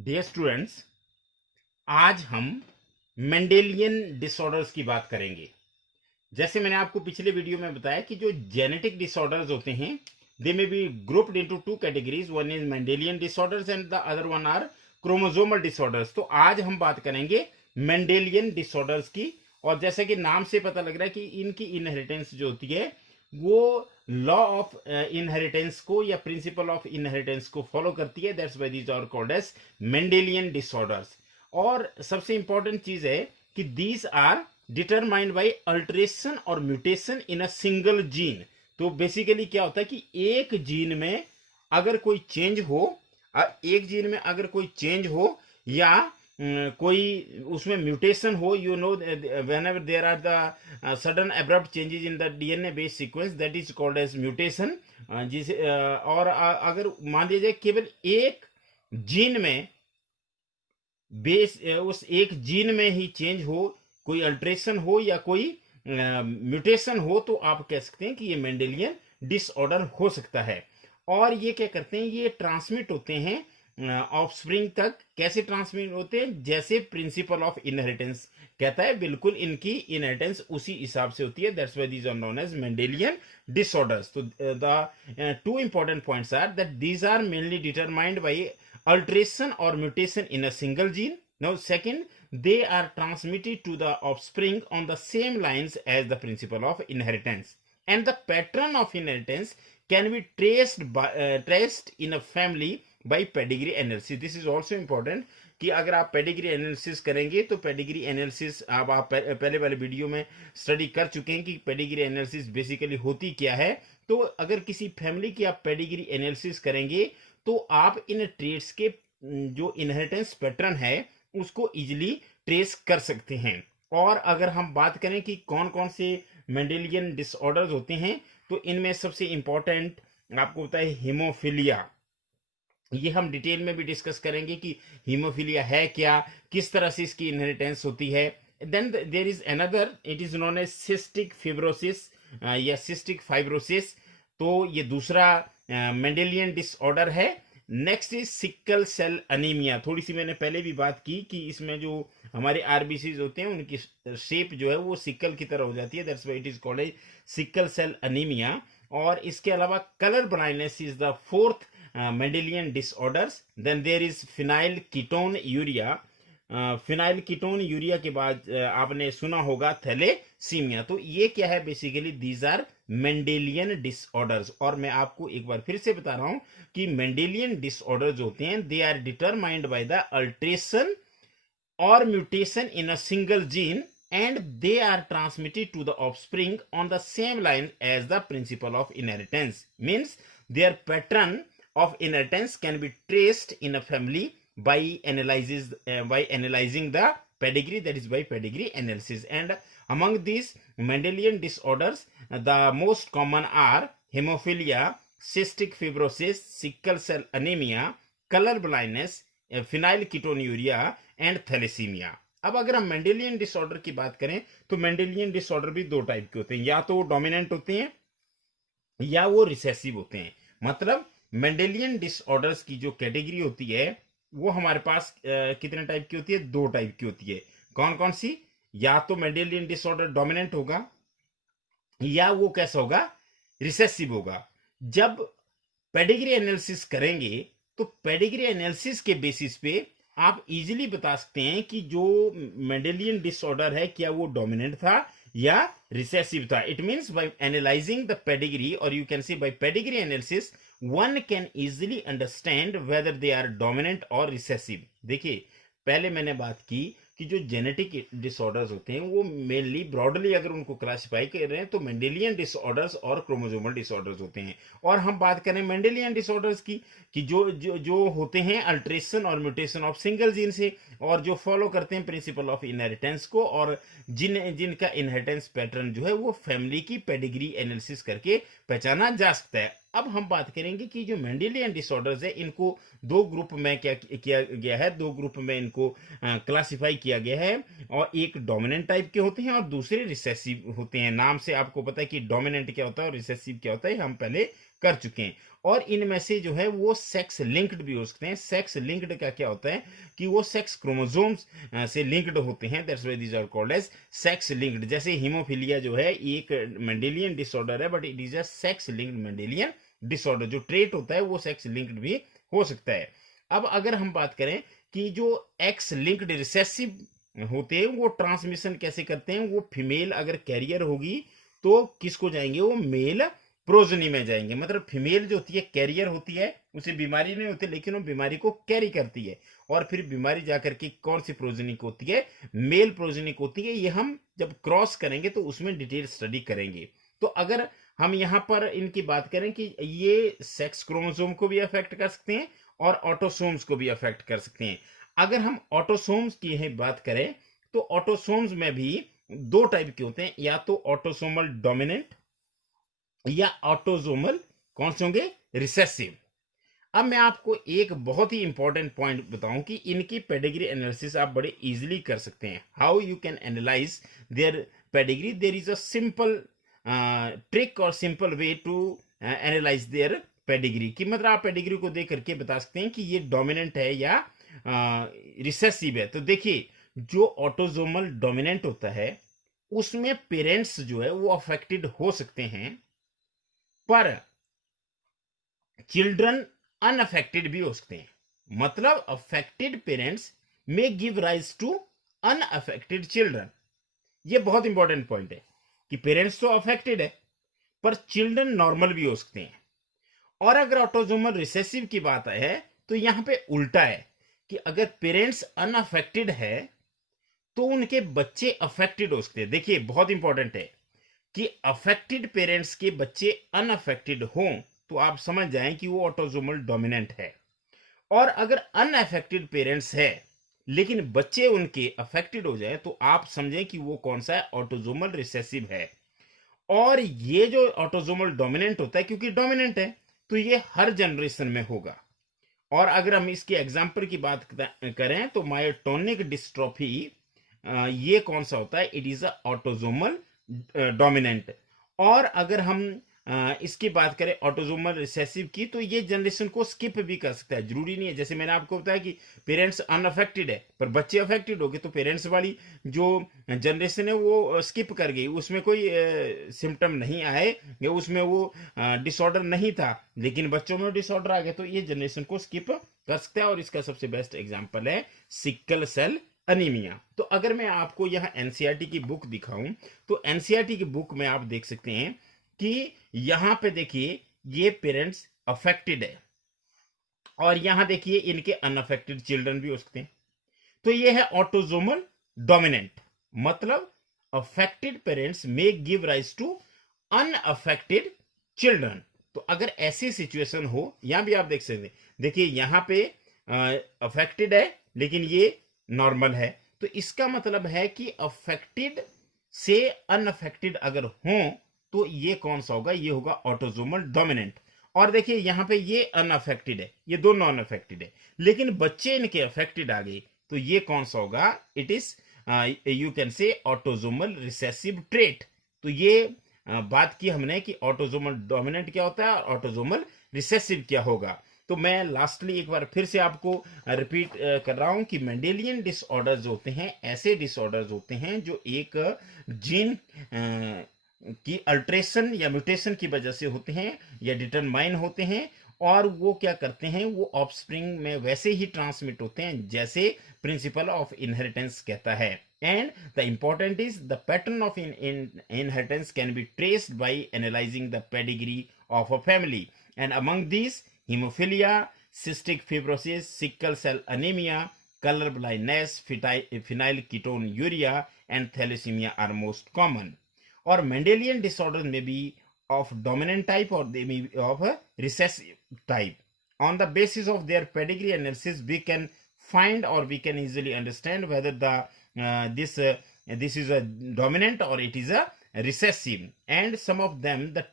Dear students, आज हम Mendelian disorders की बात करेंगे। जैसे मैंने आपको पिछले वीडियो में बताया कि जो जेनेटिक डिसऑर्डर्स होते हैं they may be grouped into two categories, one is Mendelian disorders and the other one are chromosomal disorders. तो आज हम बात करेंगे मेंडेलियन डिसऑर्डर्स की। और जैसे कि नाम से पता लग रहा है कि इनकी इनहेरिटेंस जो होती है वो लॉ ऑफ इनहेरिटेंस को या प्रिंसिपल ऑफ इनहेरिटेंस को फॉलो करती है। That's why these are called as Mendelian disorders. और सबसे इंपॉर्टेंट चीज है कि these are determined by alteration or mutation in a single gene. तो बेसिकली क्या होता है कि एक जीन में अगर कोई चेंज हो, या कोई उसमें म्यूटेशन हो, you know, whenever there are the sudden abrupt changes in the DNA based sequence, that is called as mutation. जिसे और अगर मान लिया जाए केवल एक जीन में उस एक जीन में ही चेंज हो, कोई अल्ट्रेशन हो या कोई म्यूटेशन हो, तो आप कह सकते हैं कि ये मेंडेलियन डिसऑर्डर हो सकता है। और ये क्या करते हैं, ये ट्रांसमिट होते हैं ऑफस्प्रिंग तक। कैसे ट्रांसमिट होते हैं? जैसे प्रिंसिपल ऑफ इनहेरिटेंस कहता है, बिल्कुल इनकी इनहेरिटेंस उसी हिसाब से होती है। That's why these are known as Mendelian disorders. तो the two important points are that these are mainly determined by alteration or mutation in a single gene. Now, second, they are transmitted to the offspring on the same lines as the principle of inheritance. And the pattern of inheritance can be traced in a family by pedigree analysis. This is also important कि अगर आप pedigree analysis करेंगे तो pedigree analysis आप पहले वाले video में study कर चुके हैं कि पेडिग्री एनालिसिस बेसिकली होती क्या है। तो अगर किसी फैमिली की आप पेडिग्री एनालिसिस करेंगे तो आप इन ट्रेड्स के जो इनहेरिटेंस पैटर्न है उसको इजीली ट्रेस कर सकते हैं। और अगर हम बात करें कि कौन कौन से मेंडेलियन डिसऑर्डर्स होते हैं, तो इनमें सबसे इंपॉर्टेंट आपको पता है हीमोफीलिया। ये हम डिटेल में भी डिस्कस करेंगे कि हीमोफीलिया है क्या, किस तरह से इसकी इनहेरिटेंस होती है। Then there is another, it is known as cystic fibrosis या सिस्टिक फाइब्रोसिस। तो ये दूसरा मेंडेलियन डिसऑर्डर है। Next is sickle cell anaemia. थोड़ी सी मैंने पहले भी बात की कि इसमें जो हमारे आरबीसीज होते हैं उनकी शेप जो है वो सिकल की तरह हो जाती है। That's why it is called as sickle cell anaemia. और इसके अलावा colour blindness is the fourth Mendelian disorders. Then there is phenylketonuria. Phenylketonuria के बाद आपने सुना होगा थैलेसीमिया। तो ये क्या है? Basically these are Mendelian disorders. और मैं आपको एक बार फिर से बता रहा हूं कि मेंडेलियन डिसऑर्डर्स होते हैं they are determined by the alteration or mutation in a single gene, and they are transmitted to the offspring on the same line as the principle of inheritance. Means their pattern of inheritance can be traced in a family by analyzing the pedigree, that is by pedigree analysis. And among these Mendelian disorders, the most common are hemophilia, cystic fibrosis, sickle cell anemia, color blindness, phenylketonuria and thalassemia. अब अगर हम Mendelian disorder की बात करें तो Mendelian disorder भी दो type के होते हैं, या तो वो डोमिनेंट होते हैं या वो रिसेसिव होते हैं। मतलब मेंडेलियन डिसऑर्डर्स की जो कैटेगरी होती है वो हमारे पास कितने टाइप की होती है? दो टाइप की होती है। कौन कौन सी? या तो मेंडेलियन डिसऑर्डर डोमिनेंट होगा या वो कैसा होगा? रिसेसिव होगा। जब पेडिग्री एनालिसिस करेंगे तो पेडिग्री एनालिसिस के बेसिस पे आप इजीली बता सकते हैं कि जो मेंडेलियन डिसऑर्डर है क्या वो डोमिनेंट था या रिसेसिव था। It means by analysing the pedigree, और you can see by pedigree analysis one can easily understand whether they are dominant or recessive. देखिए, पहले मैंने बात की कि जो जेनेटिक डिसऑर्डर्स होते हैं वो मेनली ब्रॉडली अगर उनको क्लासिफाई कर रहे हैं तो मेंडेलियन डिसऑर्डर्स और क्रोमोसोमल डिसऑर्डर्स होते हैं। और हम बात करें मेंडेलियन डिसऑर्डर्स की कि जो जो जो होते हैं अल्ट्रेशन और म्यूटेशन ऑफ सिंगल जीन से, और जो फॉलो करते हैं प्रिंसिपल ऑफ इनहेरिटेंस को, और जिनका इनहेरिटेंस पैटर्न जो है वो फैमिली की पेडिग्री एनालिसिस करके पहचाना जा सकता है। अब हम बात करेंगे कि जो मेंडेलियन डिसऑर्डर्स है इनको दो ग्रुप में क्या किया गया है, दो ग्रुप में इनको क्लासिफाई किया गया है। और एक डोमिनेंट टाइप के होते हैं और दूसरे रिसेसिव होते हैं। नाम से आपको पता है कि डोमिनेंट क्या होता है और रिसेसिव क्या होता है, हम पहले कर चुके हैं। और इनमें से जो है वो सेक्स लिंक्ड भी हो सकते हैं। सेक्स लिंक्ड का क्या होता है कि वो सेक्स क्रोमोसोम्स से लिंक्ड होते हैं, that's why these are called as sex linked. जैसे हीमोफीलिया जो है एक मेंडेलियन डिसऑर्डर है, but it is a sex linked Mendelian disorder. जो ट्रेट होता है वो सेक्स लिंक्ड भी हो सकता है। अब अगर हम बात करें कि जो एक्स लिंक्ड रिसेसिव होते हैं वो ट्रांसमिशन कैसे करते हैं, वो फीमेल अगर कैरियर होगी तो किसको जाएंगे, वो मेल प्रोजनी में जाएंगे। मतलब फीमेल जो होती है कैरियर होती है, उसे बीमारी नहीं होती लेकिन वो बीमारी को कैरी करती है, और फिर बीमारी जाकर के कौन सी प्रोजनी को होती है, मेल प्रोजनी को होती है। ये हम जब क्रॉस करेंगे तो उसमें डिटेल स्टडी करेंगे। तो अगर हम यहाँ पर इनकी बात करें कि ये सेक्स क्रोमोसोम को भी अफेक्ट कर सकते हैं और ऑटोसोम्स को भी अफेक्ट कर सकते हैं। अगर हम ऑटोसोम्स की बात करें तो ऑटोसोम्स में भी दो टाइप के होते हैं, या तो ऑटोसोमल डोमिनेंट या ऑटोसोमल कौन से होंगे, रिसेसिव। अब मैं आपको एक बहुत ही इंपॉर्टेंट पॉइंट बताऊं कि इनकी पेडिग्री एनालिसिस आप बड़े इजीली कर सकते हैं। How you can analyse their pedigree, there is a simple trick or simple way to analyse their pedigree. कि मतलब आप पेडिग्री को देख करके बता सकते हैं कि ये डोमिनेंट है या रिसेसिव है। तो देखिए, जो ऑटोसोमल डोमिनेंट होता है उसमें पेरेंट्स जो है वो अफेक्टेड हो सकते हैं, पर चिल्ड्रन अनअफेक्टेड भी हो सकते हैं। मतलब affected parents may give rise to unaffected children. ये बहुत इंपॉर्टेंट पॉइंट है कि पेरेंट्स तो अफेक्टेड है पर चिल्ड्रन नॉर्मल भी हो सकते हैं। और अगर ऑटोसोमल रिसेसिव की बात है तो यहां पे उल्टा है कि अगर पेरेंट्स अनअफेक्टेड है तो उनके बच्चे अफेक्टेड हो सकते हैं। देखिए बहुत इंपॉर्टेंट है कि अफेक्टेड पेरेंट्स के बच्चे अनअफेक्टेड हों तो आप समझ जाएं कि वो ऑटोसोमल डोमिनेंट है। और अगर अनअफेक्टेड पेरेंट्स है लेकिन बच्चे उनके अफेक्टेड हो जाए तो आप समझें कि वो कौन सा है, ऑटोसोमल रिसेसिव है। और ये जो ऑटोसोमल डोमिनेंट होता है, क्योंकि डोमिनेंट है तो ये हर जनरेशन में होगा। और अगर हम इसके एग्जाम्पल की बात करें तो मायोटोनिक डिस्ट्रोफी, ये कौन सा होता है, it is a autosomal dominant. और अगर हम इसकी बात करें ऑटोसोमल रिसेसिव की, तो ये जनरेशन को स्किप भी कर सकता है। जरूरी नहीं है, जैसे मैंने आपको बताया कि पेरेंट्स अनअफेक्टेड है पर बच्चे अफेक्टेड हो गए, तो पेरेंट्स वाली जो जनरेशन है वो स्किप कर गई, उसमें कोई सिम्टम नहीं आए या उसमें वो डिसऑर्डर नहीं था, लेकिन बच्चों में डिसऑर्डर आ गया, तो ये जनरेशन को स्किप कर सकता है। और इसका सबसे बेस्ट एग्जाम्पल है सिकल सेल अनीमिया। तो अगर मैं आपको यहाँ एनसीईआरटी की बुक दिखाऊं तो एनसीईआरटी की बुक में आप देख सकते हैं कि यहां पे देखिए ये पेरेंट्स अफेक्टेड है और यहां देखिए इनके अनअफेक्टेड चिल्ड्रन भी हो सकते हैं। तो ये है ऑटोसोमल डोमिनेंट। मतलब affected parents may give rise to unaffected children. तो अगर ऐसी सिचुएशन हो, यहां भी आप देख सकते हैं, देखिए यहां पे अफेक्टेड है लेकिन ये नॉर्मल है, तो इसका मतलब है कि अफेक्टेड से अनअफेक्टेड अगर हो तो ये कौन सा होगा, ये होगा ऑटोसोमल डोमिनेंट। और देखिए यहां पे ये अनअफेक्टेड है, ये दोनों अनअफेक्टेड है, लेकिन बच्चे इनके अफेक्टेड आ गए, तो ये कौन सा होगा, it is you can say autosomal recessive trait. तो ये बात की हमने कि ऑटोसोमल डोमिनेंट क्या होता है और ऑटोसोमल रिसेसिव क्या होगा। तो मैं लास्टली एक बार फिर से आपको रिपीट कर रहा हूं कि मेंडेलियन डिसऑर्डर्स होते हैं ऐसे डिसऑर्डर्स होते हैं जो एक जीन की अल्ट्रेशन या म्यूटेशन की वजह से होते हैं या डिटरमाइन होते हैं, और वो क्या करते हैं, वो ऑफस्प्रिंग में वैसे ही ट्रांसमिट होते हैं जैसे प्रिंसिपल ऑफ इनहेरिटेंस कहता है। And the important is the pattern of inheritance can be traced by analysing the pedigree of a family, and among this haemophilia, cystic fibrosis, sickle cell anemia, color blindness, phenylketonuria, and thalassemia are most common. Or Mendelian disorders may be of dominant type or they may be of a recessive type. On the basis of their pedigree analysis, we can find or we can easily understand whether this is a dominant or it is a recessive. And some of them, the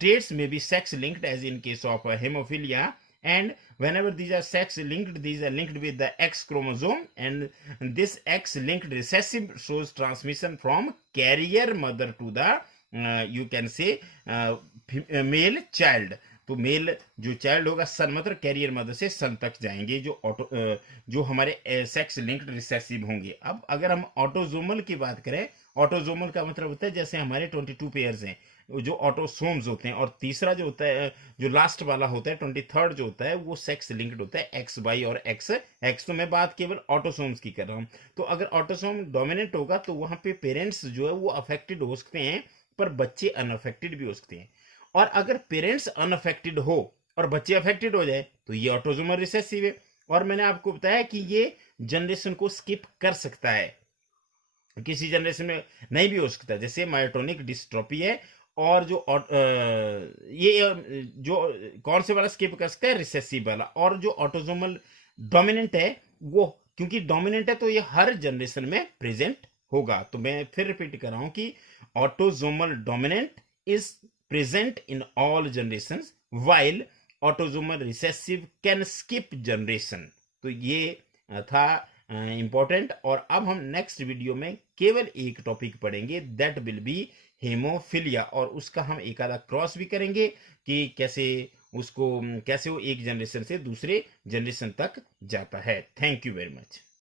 traits may be sex linked, as in case of hemophilia, and whenever these are sex linked, these are linked with the X chromosome, and this X linked recessive shows transmission from carrier mother to the you can say male child. तो mail जो child होगा सन mother career mother से सन तक जाएंगे, जो हमारे sex linked recessive होंगे। अब अगर हम ऑटोजोमल की बात करें, ऑटोजोमल का मतलब होता है जैसे हमारे 22 पेयर्स हैं जो ऑटोसोम्स होते हैं, और तीसरा जो होता है, जो लास्ट वाला होता है 23rd जो होता है, वो सेक्स लिंक्ड होता है एक्स वाई और एक्स एक्स। तो मैं बात केवल ऑटोसोम्स की कर रहा हूँ। तो अगर ऑटोसोम डोमिनेंट होगा तो वहां पे पेरेंट्स जो है वो अफेक्टेड हो सकते हैं, पर बच्चे अनअफेक्टेड भी हो सकते हैं। और अगर पेरेंट्स अनअफेक्टेड हो और बच्चे अफेक्टेड हो जाए तो ये ऑटोजोमल रिसेसिव है। और मैंने आपको बताया कि ये जनरेशन को स्किप कर सकता है, किसी जनरेशन में नहीं भी हो सकता, जैसे मायोटोनिक डिस्ट्रोफी है। और ये जो कौन से वाला स्किप कर सकता है, रिसेसिव वाला। और जो ऑटोजोमल डोमिनेंट है वो, क्योंकि डोमिनेंट है तो ये हर जनरेशन में प्रेजेंट होगा। तो मैं फिर रिपीट कर रहा हूं कि autosomal dominant is present in all generations while autosomal recessive can skip generation. तो ये था इंपॉर्टेंट। और अब हम नेक्स्ट वीडियो में केवल एक टॉपिक पढ़ेंगे, दैट विल बी हेमोफिलिया, और उसका हम एक आधा क्रॉस भी करेंगे कि कैसे वो एक जनरेशन से दूसरे जनरेशन तक जाता है। Thank you very much.